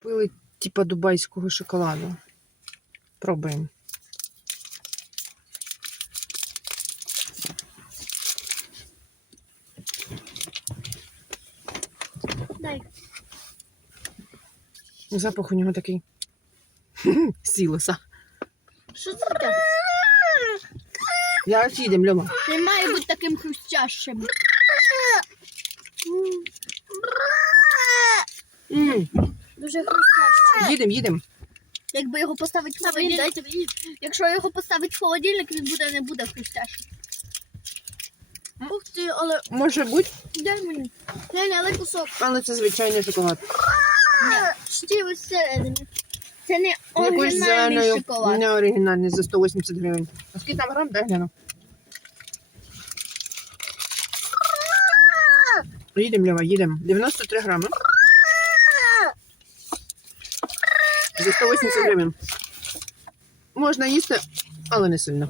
Пили типа дубайського шоколаду. Пробуємо. Дай. Запах у нього такий. Сілоса. Що це таке? Я їдемо, Льома. Не має бути таким хрустящим. М, Дуже хрустящим. Їдемо, їдемо. Якби його поставити в холодильник, якщо його поставити в холодильник, він буде не буде хрустящим. Ух ти, але Може бути, дай мені. Дай, але кусок. але це звичайний шоколад. Ще ось. Це не Якось оригінальний зеленою, шоколад. не оригінальний за 180 гривень. А скільки там грам, дай гляну. Їдемо, Льова, їдемо. 93 грами. За 180 гривень. Можна їсти, але не сильно.